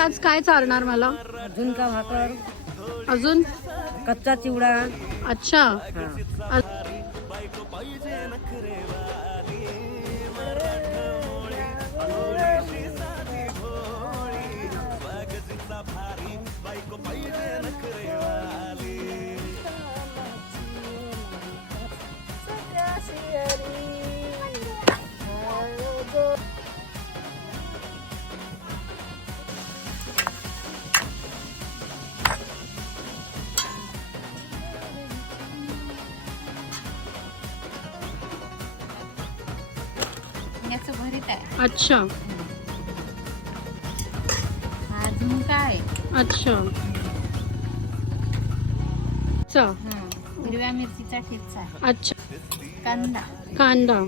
आज काय चालणार मला? झुणका भाकर, अजून कच्चा चिवडा. अच्छा. याचं भरीत आहे. अच्छा हा झुणका आहे. अच्छा. चा हिरव्या मिरचीचा ठेचा आहे. अच्छा. कांदा. कांदा.